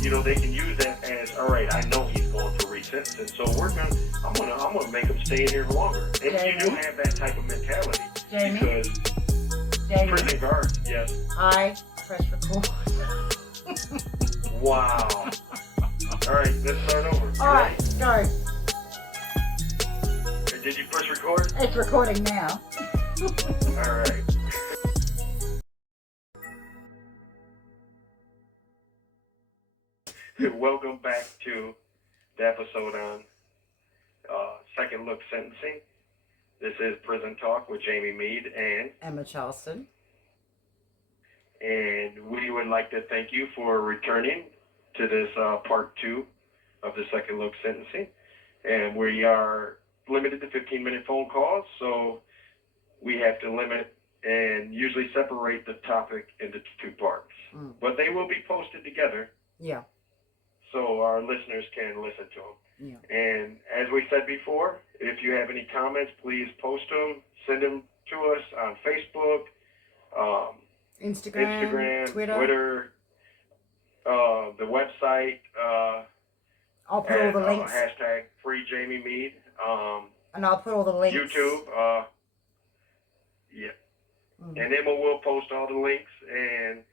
they can use that as, all right, I know he's going for resentencing, so I'm gonna make him stay in here longer. And Jamie? you do have that type of mentality. Jamie? Because Jamie? prison guards, yes. I press record. Wow. All right, let's start over. All right, go. Did you push record? It's recording now. All right. Welcome back to the episode on Second Look Sentencing. This is Prison Talk with Jamie Meade and Emma Charleston. And we would like to thank you for returning to this part 2 of the Second Look Sentencing. And we are limited to 15-minute phone calls, so we have to limit and usually separate the topic into 2 parts. But they will be posted together. Yeah. So our listeners can listen to them. Yeah. And as we said before, if you have any comments, please post them, send them to us on Facebook, Instagram, Twitter, the website. I'll put all the links. Hashtag Free Jamie Meade. And I'll put all the links. YouTube. Yeah. And Emma will post all the links. And,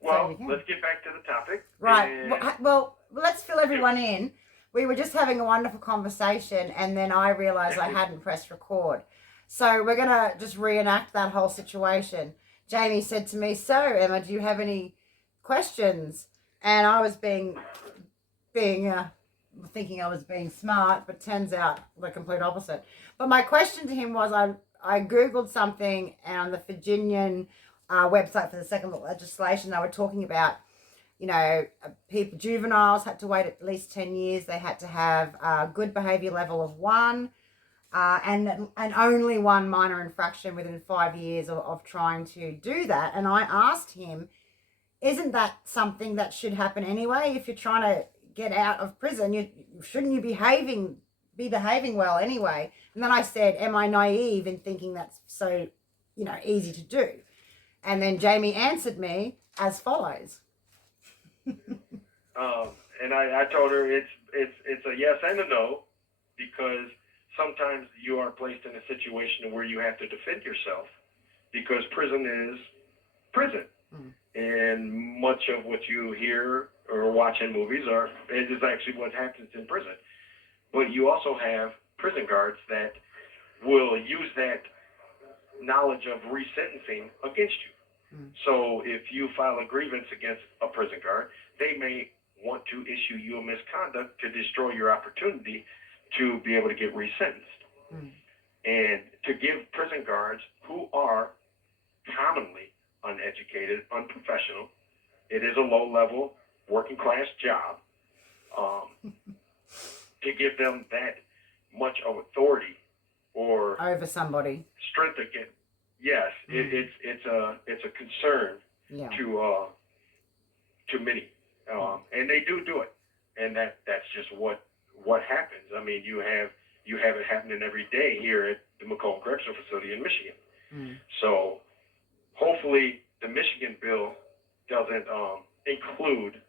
well, let's get back to the topic. Right. Well, let's fill everyone in. We were just having a wonderful conversation, and then I realized I hadn't pressed record. So we're going to just reenact that whole situation. Jamie said to me, so, Emma, do you have any questions? And I was thinking I was being smart, but turns out the complete opposite. But my question to him was, I Googled something on the Virginian website for the second look legislation. They were talking about, juveniles had to wait at least 10 years. They had to have a good behavior level of 1 and only 1 minor infraction within 5 years of trying to do that. And I asked him, isn't that something that should happen anyway? If you're trying to get out of prison, shouldn't you be behaving well anyway? And then I said, am I naive in thinking that's so, easy to do? And then Jamie answered me as follows. And I told her it's a yes and a no, because sometimes you are placed in a situation where you have to defend yourself, because prison is prison. And much of what you hear or watch in movies is actually what happens in prison. But you also have prison guards that will use that knowledge of resentencing against you. So if you file a grievance against a prison guard, they may want to issue you a misconduct to destroy your opportunity to be able to get resentenced. And to give prison guards, who are commonly uneducated, unprofessional, it is a low-level, working-class job, to give them that much of authority or over somebody, strength against. Yes, it's a concern to many, and they do it, and that's just what happens. I mean, you have it happening every day here at the Macomb Correctional Facility in Michigan. So hopefully the Michigan bill doesn't include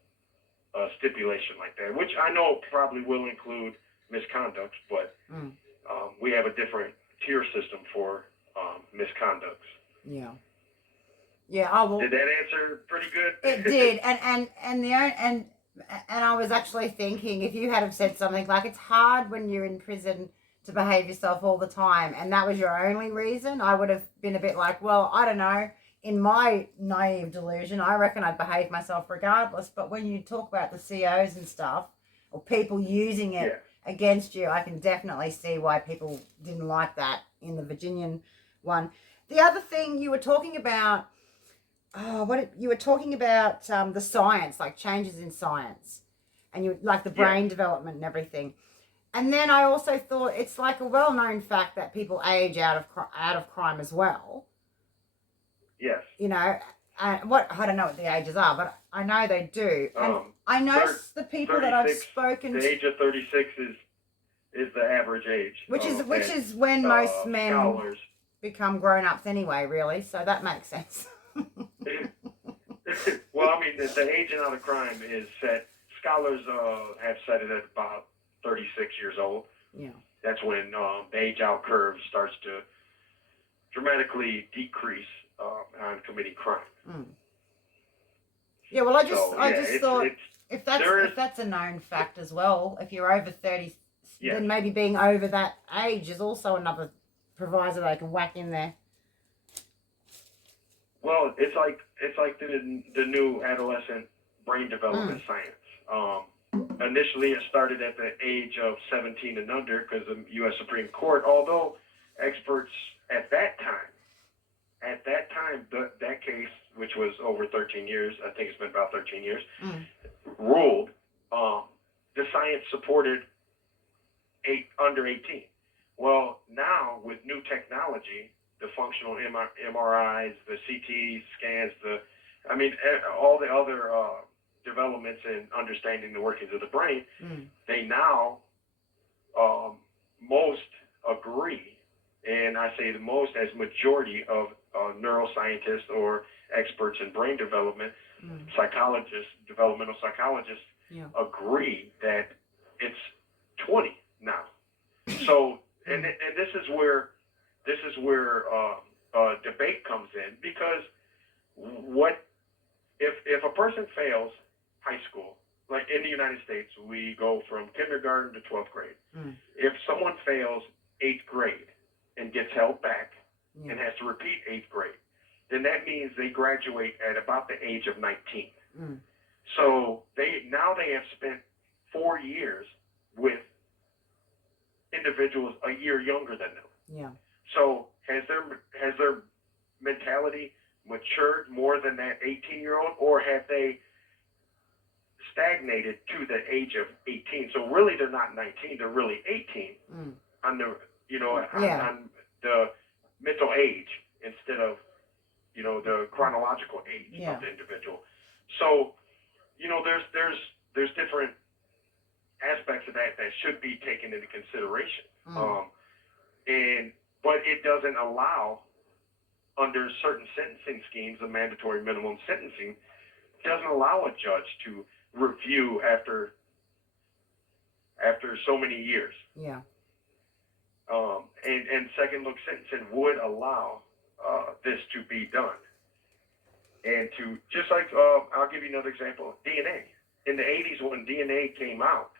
a stipulation like that, which I know probably will include misconducts, but we have a different tier system for misconducts. Yeah. Did that answer pretty good? It did, and I was actually thinking, if you had have said something like, it's hard when you're in prison to behave yourself all the time, and that was your only reason, I would have been a bit like, well, I don't know. In my naive delusion, I reckon I'd behave myself regardless. But when you talk about the COs and stuff, or people using it against you, I can definitely see why people didn't like that in the Virginian one. The other thing you were talking about, the science, like changes in science, and you like the brain development and everything. And then I also thought it's like a well-known fact that people age out of crime as well. Yes. I don't know what the ages are, but I know they do. And I know the people that I've spoken to. The age of 36 is the average age. Which is when most men become grown-ups anyway, really. So that makes sense. Well, I mean, the age out of crime is set. Scholars have set it at about 36 years old. Yeah. That's when the age out curve starts to dramatically decrease on committing crime. Mm. Yeah, well, I just it's, thought it's, if there is, that's a known fact as well, if you're over 30, yes. then maybe being over that age is also another proviso they can whack in there. Well, it's like the new adolescent brain development science. Initially, it started at the age of 17 and under because the U.S. Supreme Court, although experts at that time, that case, which was over 13 years, I think it's been about 13 years, ruled the science supported under 18. Well, now with new technology, the functional MRIs, the CT scans, all the other developments in understanding the workings of the brain, they now most agree, and I say the most as majority of neuroscientists or experts in brain development, psychologists, developmental psychologists, agree that it's 20 now. So, and this is where debate comes in, because what if a person fails high school, like in the United States, we go from kindergarten to 12th grade. If someone fails 8th grade and gets held back and has to repeat 8th grade, then that means they graduate at about the age of 19. So they have spent 4 years with individuals a year younger than them. Yeah. So has their mentality matured more than that 18-year-old, or have they stagnated to the age of 18? So really, they're not 19; they're really 18 on the on the mental age instead of the chronological age of the individual. So there's different aspects of that should be taken into consideration. But it doesn't allow, under certain sentencing schemes, the mandatory minimum sentencing doesn't allow a judge to review after so many years. Yeah. And second look sentencing would allow this to be done. And to, just like, I'll give you another example, DNA. In the 80s when DNA came out,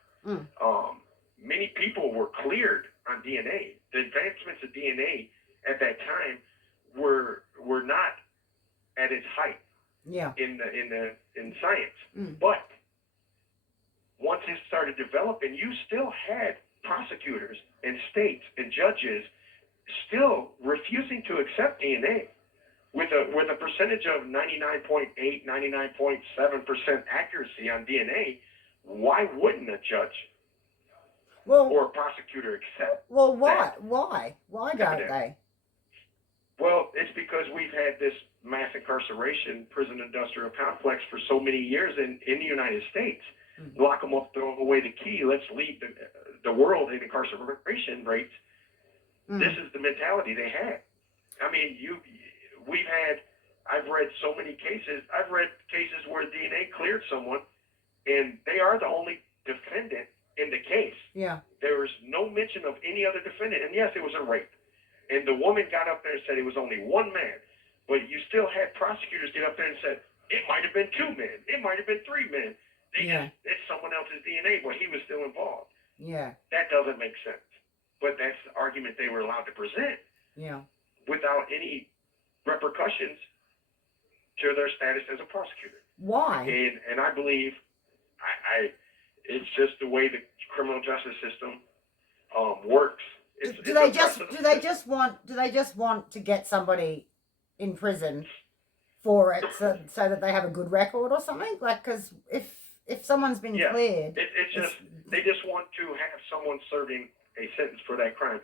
many people were cleared on DNA. The advancements of DNA at that time were not at its height in science. But once it started developing, you still had prosecutors and states and judges still refusing to accept DNA with a percentage of 99.8, 99.7% accuracy on DNA. Why wouldn't a judge or a prosecutor accept? Well, why? That? Why don't they? Well, it's because we've had this mass incarceration, prison industrial complex for so many years in the United States. Lock them up, throw away the key. Let's leave the world in incarceration rates. This is the mentality they had. I mean, I've read so many cases. I've read cases where DNA cleared someone, and they are the only defendant in the case. Yeah. There was no mention of any other defendant. And yes, it was a rape. And the woman got up there and said it was only one man. But you still had prosecutors get up there and said, it might have been 2 men. It might have been 3 men. It's someone else's DNA, but he was still involved. Yeah. That doesn't make sense. But that's the argument they were allowed to present. Yeah. Without any repercussions to their status as a prosecutor. Why? And I believe it's just the way the criminal justice system works. Do they just want to get somebody in prison for it so that they have a good record or something? Like, because if someone's been cleared, they just want to have someone serving a sentence for that crime.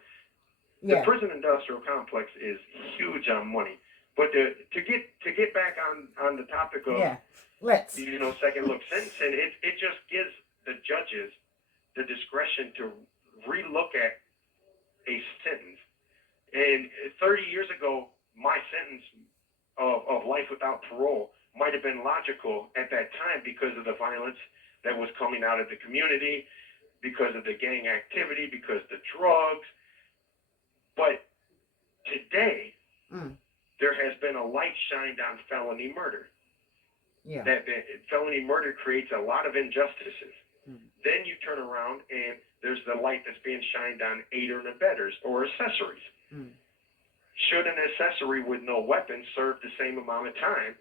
The prison industrial complex is huge on money. But to get back on the topic of second look sentencing, it just gives the judges the discretion to relook at a sentence. And 30 years ago, my sentence of life without parole might have been logical at that time because of the violence that was coming out of the community, because of the gang activity, because of the drugs. But today, there has been a light shined on felony murder. Yeah. That felony murder creates a lot of injustices. Then you turn around and there's the light that's being shined on aider and abettors or accessories. Should an accessory with no weapon serve the same amount of time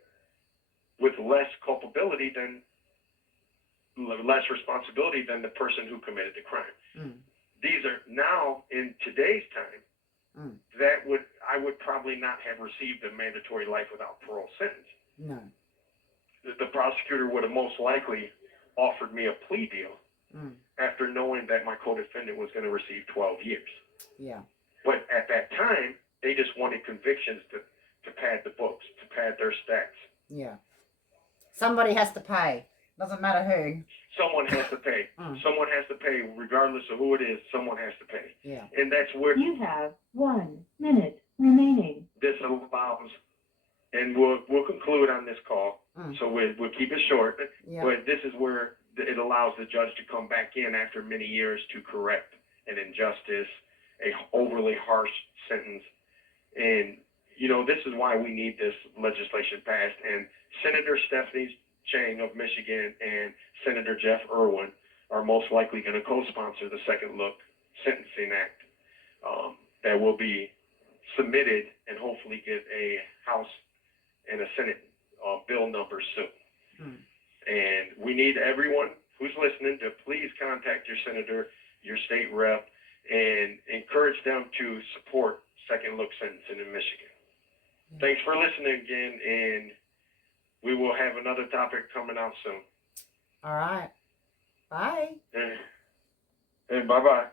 with less culpability than less responsibility than the person who committed the crime? These are now in today's time I would probably not have received a mandatory life without parole sentence. No. The prosecutor would have most likely offered me a plea deal after knowing that my co-defendant was going to receive 12 years. Yeah. But at that time, they just wanted convictions to pad the books, to pad their stats. Yeah. Somebody has to pay. Doesn't matter who. Someone has to pay. Someone has to pay, regardless of who it is. Someone has to pay. Yeah. And that's where you have 1 minute remaining. This allows, and we'll conclude on this call. So we'll keep it short. Yeah. But this is where it allows the judge to come back in after many years to correct an injustice, a overly harsh sentence. And, you know, this is why we need this legislation passed. And Senator Stephanie Chang of Michigan and Senator Jeff Irwin are most likely going to co-sponsor the Second Look Sentencing Act that will be submitted and hopefully get a House and a Senate bill number soon. And we need everyone who's listening to please contact your senator, your state rep, and encourage them to support Second Look Sentencing in Michigan. Thanks for listening again, and we will have another topic coming out soon. All right. Bye. And bye-bye.